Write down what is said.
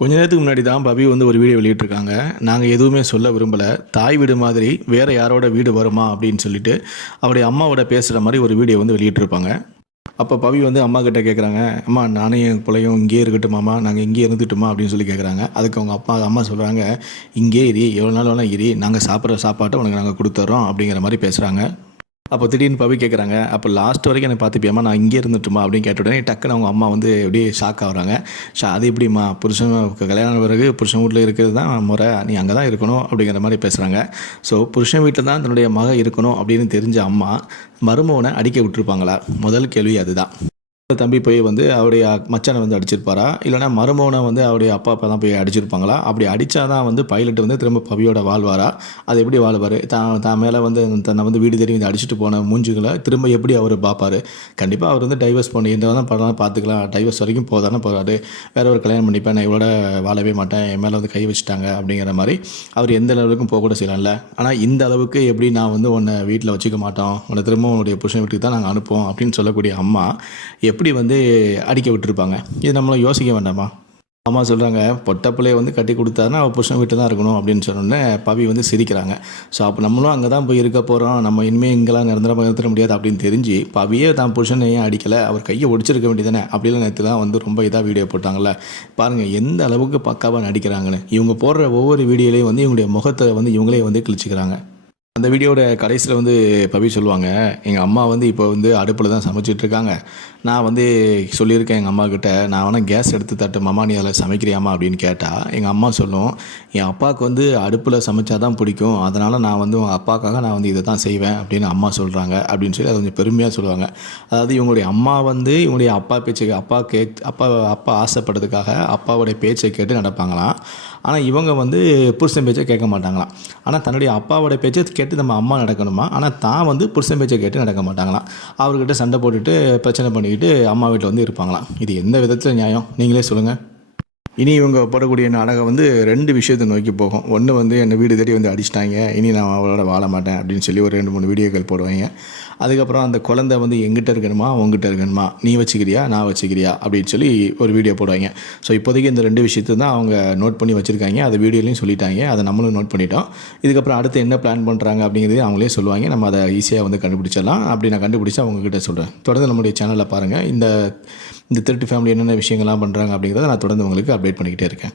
கொஞ்ச நேரத்துக்கு முன்னாடி தான் பவி வந்து ஒரு வீடியோ வெளியிட்டிருக்காங்க. நாங்க எதுவுமே சொல்ல விரும்பல. தாய் வீடு மாதிரி வேற யாரோட வீடு வருமா அப்படின்னு சொல்லிட்டு, அவருடைய அம்மாவோட பேசுற மாரி ஒரு வீடியோ வந்து வெளியிட்டிருப்பாங்க. அப்ப பவி வந்து அம்மாகிட்ட கேட்குறாங்க, "அம்மா நானும் என் புள்ளையும் இங்கேயே இருக்கட்டுமாம்மா? நாங்க இங்கேயே இருந்துட்டுமா?" அப்படின்னு சொல்லி கேட்குறாங்க. அதுக்கு அவங்க அம்மா சொல்றாங்க, "இங்கேயே இரு, எவ்வளோ நாள் வேணா இரு. நாங்க சாப்பிடுற சாப்பாட்ட உனக்கு நாங்க குடுத்துர்றோம்." அப்படிங்கிற மாரி பேசுறாங்க. அப்போ திடீர்னு பவி கேட்குறாங்க, "அப்போ லாஸ்ட் வரைக்கும் என்னை பார்த்துப்பியாம்மா? நான் இங்கேயே இருந்துட்டுமா?" அப்படின்னு கேட்ட உடனே டக்குன்னு அவங்க அம்மா வந்து அப்படியே ஷாக் ஆகுறாங்க. அது எப்படிம்மா? புருஷன் கல்யாணம் ஆன பிறகு புருஷன் வீட்ல இருக்கிறது தான் முறை. நீ அங்கே தான் இருக்கணும் அப்படிங்கிற மாரி பேசுகிறாங்க. ஸோ புருஷன் வீட்டில் தான் தன்னுடைய மக இருக்கணும் அப்படின்னு தெரிஞ்ச அம்மா, மருமகனை அடிக்க விட்டுருப்பாங்களா? முதல் கேள்வி அதுதான். தம்பி போய் வந்து அவருடைய மச்சானை வந்து அடிச்சிருப்பாரா? இல்லைனா மருமகனை வந்து அவருடைய அப்பா தான் போய் அடிச்சிருப்பாங்களா? அப்படி அடித்தா தான் வந்து பைலட் வந்து திரும்ப பவியோட வாழ்வாரா? அது எப்படி வாழ்வார்? தான் மேலே வந்து தன்னை வந்து வீடு தேடி வந்து அடிச்சுட்டு போன மூஞ்சுகளை திரும்ப எப்படி அவர் பார்ப்பாரு? கண்டிப்பாக அவர் வந்து டைவர்ஸ் பண்ணி என்ன தான் பண்ணலாம் பார்த்துக்கலாம். டைவர்ஸ் வரைக்கும் போதானே போகிறாரு. வேற ஒரு கல்யாணம் பண்ணிப்பேன், நான் இவளோட வாழவே மாட்டேன், என் மேலே வந்து கை வச்சுட்டாங்க அப்படிங்கிற மாதிரி அவர் எந்த அளவுக்கும் போக கூட செய்யலாம்ல. ஆனால் இந்த அளவுக்கு எப்படி நான் வந்து உன்னை வீட்டில் வச்சுக்க மாட்டோம், உன்னை திரும்ப உன்னுடைய புருஷன் வீட்டுக்கு தான் நாங்கள் அனுப்புவோம் அப்படின்னு சொல்லக்கூடிய அம்மா எப்படி வந்து அடிக்க விட்டுருப்பாங்க? இது நம்மளாம் யோசிக்க வேண்டாமா? அம்மா சொல்கிறாங்க, பொட்ட பிள்ளைய வந்து கட்டி கொடுத்தாருன்னா அவள் புருஷன் வீட்டில் தான் இருக்கணும் அப்படின்னு சொன்னோடனே பவி வந்து சிரிக்கிறாங்க. ஸோ அப்போ நம்மளும் அங்கே தான் போய் இருக்க போகிறோம், நம்ம இனிமேல் இங்கெல்லாம் நிரந்தரமாக நிறுத்த முடியாது அப்படின்னு தெரிஞ்சு பவியே தான் புருஷனை ஏன் அடிக்கலை, அவர் கையை ஒடிச்சிருக்க வேண்டியதானே அப்படிலாம் நேற்று தான் வந்து ரொம்ப இதாக வீடியோ போட்டாங்கல்ல. பாருங்கள் எந்த அளவுக்கு பக்காவாக நடிக்கிறாங்கன்னு. இவங்க போடுற ஒவ்வொரு வீடியோலையும் வந்து இவங்களுடைய முகத்தை வந்து இவங்களே வந்து கிழிச்சிக்கிறாங்க. அந்த வீடியோட கடைசியில் வந்து பவி சொல்லுவாங்க, எங்கள் அம்மா வந்து இப்போ வந்து அடுப்பில் தான் சமைச்சிட்ருக்காங்க. நான் வந்து சொல்லியிருக்கேன் எங்கள் அம்மாக்கிட்ட, நான் வேணால் கேஸ் எடுத்து தட்டுமாம்மா, நீ அதில் சமைக்கிறியாம்மா அப்படின்னு கேட்டால் எங்கள் அம்மா சொல்லும், என் அப்பாவுக்கு வந்து அடுப்பில் சமைச்சா தான் பிடிக்கும், அதனால் நான் வந்து உங்கள் அப்பாவுக்காக நான் வந்து இதை தான் செய்வேன் அப்படின்னு அம்மா சொல்கிறாங்க அப்படின்னு சொல்லி அதை கொஞ்சம் பெருமையாக சொல்லுவாங்க. அதாவது இவங்களுடைய அம்மா வந்து இவங்களுடைய அப்பா பேச்சுக்கு அப்பா ஆசைப்படுறதுக்காக அப்பாவுடைய பேச்சை கேட்டு நடப்பாங்களாம். ஆனால் இவங்க வந்து புருஷன் பேச்சை கேட்க மாட்டாங்களாம். ஆனால் தன்னுடைய அப்பாவோட பேச்சை கேட்டு நம்ம அம்மா நடக்கணுமா, ஆனால் தான் வந்து புருஷன் பேச்சை கேட்டு நடக்க மாட்டாங்களாம். அவர்கிட்ட சண்டை போட்டுட்டு பிரச்சனை பண்ணிக்கிட்டு அம்மா வீட்டில் வந்து இருப்பாங்களாம். இது எந்த விதத்தில் நியாயம்? நீங்களே சொல்லுங்கள். இனி இவங்க போடக்கூடிய நாடகம் வந்து 2 விஷயத்தை நோக்கி போகும். ஒன்று வந்து என்னை வீடு தேடி வந்து அடிச்சிட்டாங்க, இனி நான் அவளோட வாழ மாட்டேன் அப்படின்னு சொல்லி ஒரு 2-3 வீடியோக்கள் போடுவாங்க. அதுக்கப்புறம் அந்த குழந்தை வந்து எங்கிட்ட இருக்கணுமா உங்ககிட்ட இருக்கணுமா, நீ வச்சுக்கிறியா நான் வச்சுக்கிறியா அப்படின்னு சொல்லி ஒரு வீடியோ போடுவாங்க. ஸோ இப்போதைக்கு இந்த 2 விஷயத்தை தான் அவங்க நோட் பண்ணி வச்சுருக்காங்க. அதை வீடியோலையும் சொல்லிட்டாங்க, அதை நம்மளும் நோட் பண்ணிட்டோம். இதுக்கப்புறம் அடுத்து என்ன பிளான் பண்ணுறாங்க அப்படிங்கிறதே அவங்களே சொல்லுவாங்க. நம்ம அதை ஈஸியாக வந்து கண்டுபிடிச்சிடலாம். அப்படி நான் கண்டுபிடிச்சா அவங்ககிட்ட சொல்கிறேன். தொடர்ந்து நம்முடைய சேனலில் பாருங்கள். இந்த திருட்டு ஃபேமிலி என்னென்ன விஷயங்கள்லாம் பண்ணுறாங்க அப்படிங்கிறத நான் தொடர்ந்து உங்களுக்கு அப்டேட் பண்ணிக்கிட்டே இருக்கேன்.